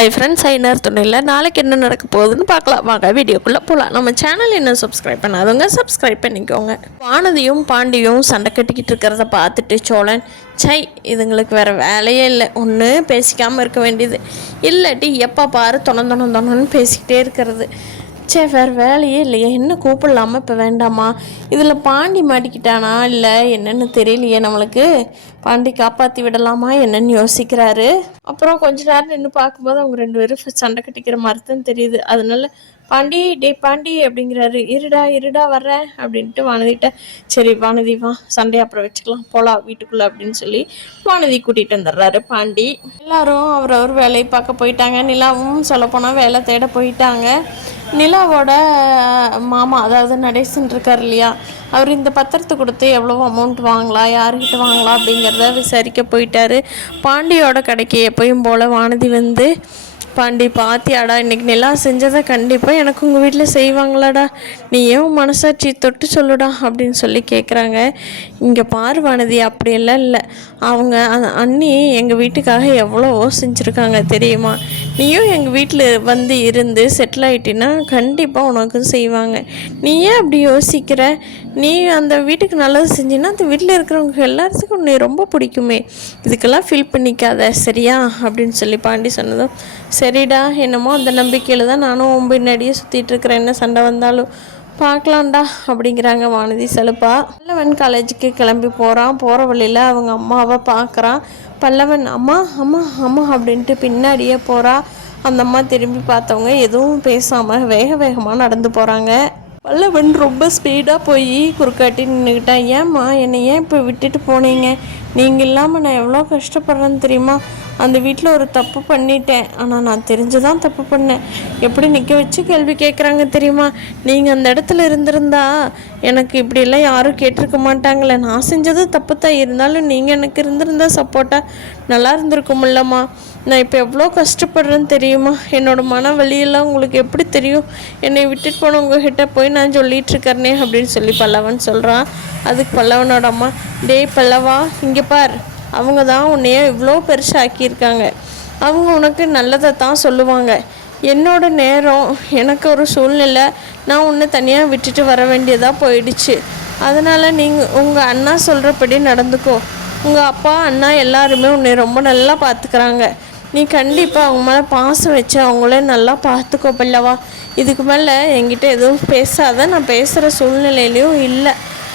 Hi friends, ஐநர் துணையில் நாளைக்கு என்ன நடக்க போகுதுன்னு பார்க்கலாம். வாங்க வீடியோக்குள்ளே போகலாம். நம்ம சேனல் என்ன சப்ஸ்கிரைப் பண்ணாதவங்க சப்ஸ்கிரைப் பண்ணிக்கோங்க. வானதியும் பாண்டியும் சண்டை கட்டிக்கிட்டு இருக்கிறத பார்த்துட்டு சோழன், இதுங்களுக்கு வேறு வேலையே இல்லை, ஒன்று பேசிக்காமல் இருக்க வேண்டியது, இல்லாட்டி எப்போ பாரு தொணன்னு பேசிக்கிட்டே இருக்கிறது. வேறு வேலையே இல்லையா, என்ன கூப்பிடலாமா இப்போ வேண்டாமா? இதில் பாண்டி மாட்டிக்கிட்டானா இல்லை என்னென்னு தெரியலையே நம்மளுக்கு. பாண்டி காப்பாற்றி விடலாமா என்னன்னு யோசிக்கிறாரு. அப்புறம் கொஞ்ச நேரம் நின்று பார்க்கும்போது அவங்க ரெண்டு பேரும் சண்டை கட்டிக்கிற மாதிரி தான் தெரியுது. அதனால பாண்டி அப்படிங்கிறாரு. இருடா வர்றேன் அப்படின்ட்டு வானதிட்ட, சரி வானதி வா, சண்டையை அப்புறம் வச்சுக்கலாம், போகலாம் வீட்டுக்குள்ளே அப்படின்னு சொல்லி வானதி கூட்டிகிட்டு வந்துடுறாரு பாண்டி. எல்லாரும் அவரவர் வேலையை பார்க்க போயிட்டாங்க. நிலாவும் சொல்லப்போனால் வேலை தேட போயிட்டாங்க. நிலாவோட மாமா, அதாவது நடேசன் இருக்கார் இல்லையா, அவர் இந்த பத்திரத்தை கொடுத்து எவ்வளோ அமௌண்ட் வாங்கலாம், யாருக்கிட்ட வாங்கலாம் அப்படிங்கிறத விசாரிக்க போயிட்டாரு. பாண்டியோட கடைக்கு எப்பயும் போல் வானதி வந்து, பாண்டி பாத்தியாடா, இன்றைக்கி நிலா செஞ்சதை கண்டிப்பாக எனக்கு உங்கள் வீட்டில் செய்வாங்களாடா, நீ ஏன் மனசாட்சி தொட்டு சொல்லுடா அப்படின்னு சொல்லி கேட்குறாங்க. இங்கே பார்வானதி அப்படியெல்லாம் இல்லை, அவங்க அண்ணி எங்கள் வீட்டுக்காக எவ்வளவோ செஞ்சுருக்காங்க தெரியுமா, நீயும் எங்கள் வீட்டில் வந்து இருந்து செட்டில் ஆகிட்டின்னா கண்டிப்பாக உனக்கு செய்வாங்க. நீ ஏன் அப்படி யோசிக்கிற? நீ அந்த வீட்டுக்கு நல்லது செஞ்சின்னா அந்த வீட்டில் இருக்கிறவங்க எல்லாத்துக்கும் நீ ரொம்ப பிடிக்குமே, இதுக்கெல்லாம் ஃபீல் பண்ணிக்காத சரியா அப்படின்னு சொல்லி பாண்டி சொன்னதும், சரிடா என்னமோ அந்த நம்பிக்கையில் தான் நானும் பின்னாடியே சுற்றிட்டு இருக்கிறேன், என்ன சண்டை வந்தாலும் பார்க்கலாம்டா அப்படிங்கிறாங்க வானதி சலுப்பா. பல்லவன் காலேஜுக்கு கிளம்பி போகிறான். போகிற வழியில் அவங்க அம்மாவை பார்க்குறான். பல்லவன் அம்மா அம்மா அம்மா அப்படின்ட்டு பின்னாடியே போகிறா. அந்த அம்மா திரும்பி பார்த்தவங்க எதுவும் பேசாமல் வேகமாக நடந்து போகிறாங்க. பல்லவன் ரொம்ப ஸ்பீடாக போய் குறுக்காட்டி நின்றுக்கிட்டான். ஏம்மா என்னை ஏன் இப்போ விட்டுட்டு போனீங்க? நீங்கள் இல்லாமல் நான் எவ்வளோ கஷ்டப்படுறேன்னு தெரியுமா? அந்த வீட்டில் ஒரு தப்பு பண்ணிட்டேன், ஆனால் நான் தெரிஞ்சுதான் தப்பு பண்ணேன். எப்படி நிற்க வச்சு கேள்வி கேட்குறாங்க தெரியுமா? நீங்கள் அந்த இடத்துல இருந்திருந்தா எனக்கு இப்படியெல்லாம் யாரும் கேட்டிருக்க மாட்டாங்களே. நான் செஞ்சது தப்பு தான், இருந்தாலும் நீங்கள் எனக்கு இருந்திருந்தா சப்போர்ட்டாக நல்லா இருந்திருக்குமில்லம்மா. நான் இப்போ எவ்வளோ கஷ்டப்படுறேன்னு தெரியுமா? என்னோடய மன வலியெல்லாம் உங்களுக்கு எப்படி தெரியும்? என்னை விட்டுட்டு போன உங்ககிட்ட போய் நான் சொல்லிகிட்ருக்கறனே அப்படின்னு சொல்லி பல்லவன் சொல்கிறான். அதுக்கு பல்லவனோட அம்மா, டேய் பல்லவா, இங்கே பார், அவங்க தான் உன்னைய இவ்வளோ பெருசாக்கியிருக்காங்க, அவங்க உனக்கு நல்லதை தான் சொல்லுவாங்க. என்னோட நேரம், எனக்கு ஒரு சூழ்நிலை, நான் உன்னை தனியாக விட்டுட்டு வர வேண்டியதாக போயிடுச்சு. அதனால் நீங்கள் உங்கள் அண்ணா சொல்கிறபடி நடந்துக்கோ. உங்கள் அப்பா அண்ணா எல்லாருமே உன்னை ரொம்ப நல்லா பார்த்துக்கிறாங்க. நீ கண்டிப்பாக அவங்க மேலே பாசம் வச்சு அவங்களே நல்லா பார்த்துக்கோ பல்லவா. இதுக்கு மேலே என்கிட்ட எதுவும் பேசாத, நான் பேசுகிற சூழ்நிலையிலையும் இல்லை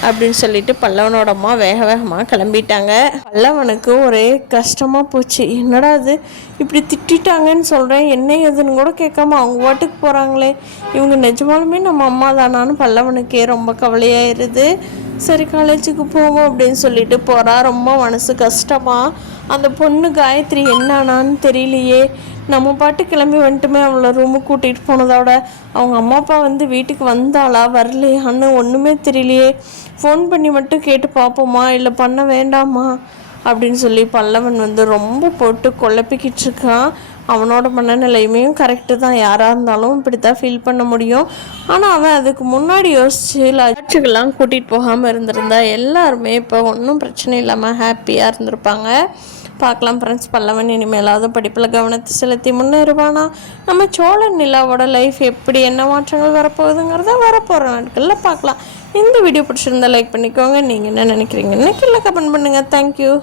அப்படின்னு சொல்லிட்டு பல்லவனோட அம்மா வேகமாக கிளம்பிட்டாங்க. பல்லவனுக்கு ஒரே கஷ்டமாக போச்சு. என்னடா அது இப்படி திட்டாங்கன்னு சொல்கிறேன், என்ன எதுன்னு கூட கேட்காம அவங்க வாட்டுக்கு போகிறாங்களே, இவங்க நிஜமாலுமே நம்ம அம்மா தானான்னு பல்லவனுக்கே ரொம்ப கவலையாயிருது. சரி காலேஜுக்கு போவோம் அப்படின்னு சொல்லிட்டு போகிறா. ரொம்ப மனசு கஷ்டமாக. அந்த பொண்ணு காயத்ரி என்னானான்னு தெரியலையே, நம்ம பாட்டு கிளம்பி வந்துட்டுமே, அவளை ரூமுக்கு கூட்டிகிட்டு போனதோட அவங்க அம்மா அப்பா வந்து வீட்டுக்கு வந்தாளா வரலையான்னு ஒன்றுமே தெரியலையே. ஃபோன் பண்ணி மட்டும் கேட்டு பார்ப்போமா இல்லை பண்ண வேண்டாமா அப்படின்னு சொல்லி பல்லவன் வந்து ரொம்ப போட்டு குழப்பிக்கிட்டு இருக்கான். அவனோட மனநிலையுமே கரெக்டு தான், யாராக இருந்தாலும் இப்படி தான் ஃபீல் பண்ண முடியும். ஆனால் அவன் அதுக்கு முன்னாடி யோசிச்சு லாட்சுக்கெல்லாம் கூட்டிகிட்டு போகாமல் இருந்திருந்தா எல்லாருமே இப்போ ஒன்றும் பிரச்சனை இல்லாமல் ஹாப்பியாக இருந்திருப்பாங்க. பார்க்கலாம் ஃப்ரெண்ட்ஸ், பல்லவன் இனிமேலாவது படிப்பில் கவனத்தை செலுத்தி முன்னேறுவானா? நம்ம சோழன் நிலாவோட லைஃப் எப்படி என்ன மாற்றங்கள் வரப்போகுதுங்கிறத வரப்போகிற நாட்களில் பார்க்கலாம். இந்த வீடியோ பிடிச்சிருந்தா லைக் பண்ணிக்கோங்க. நீங்கள் என்ன நினைக்கிறீங்கன்னு கீழே கமெண்ட் பண்ணுங்கள். தேங்க்யூ.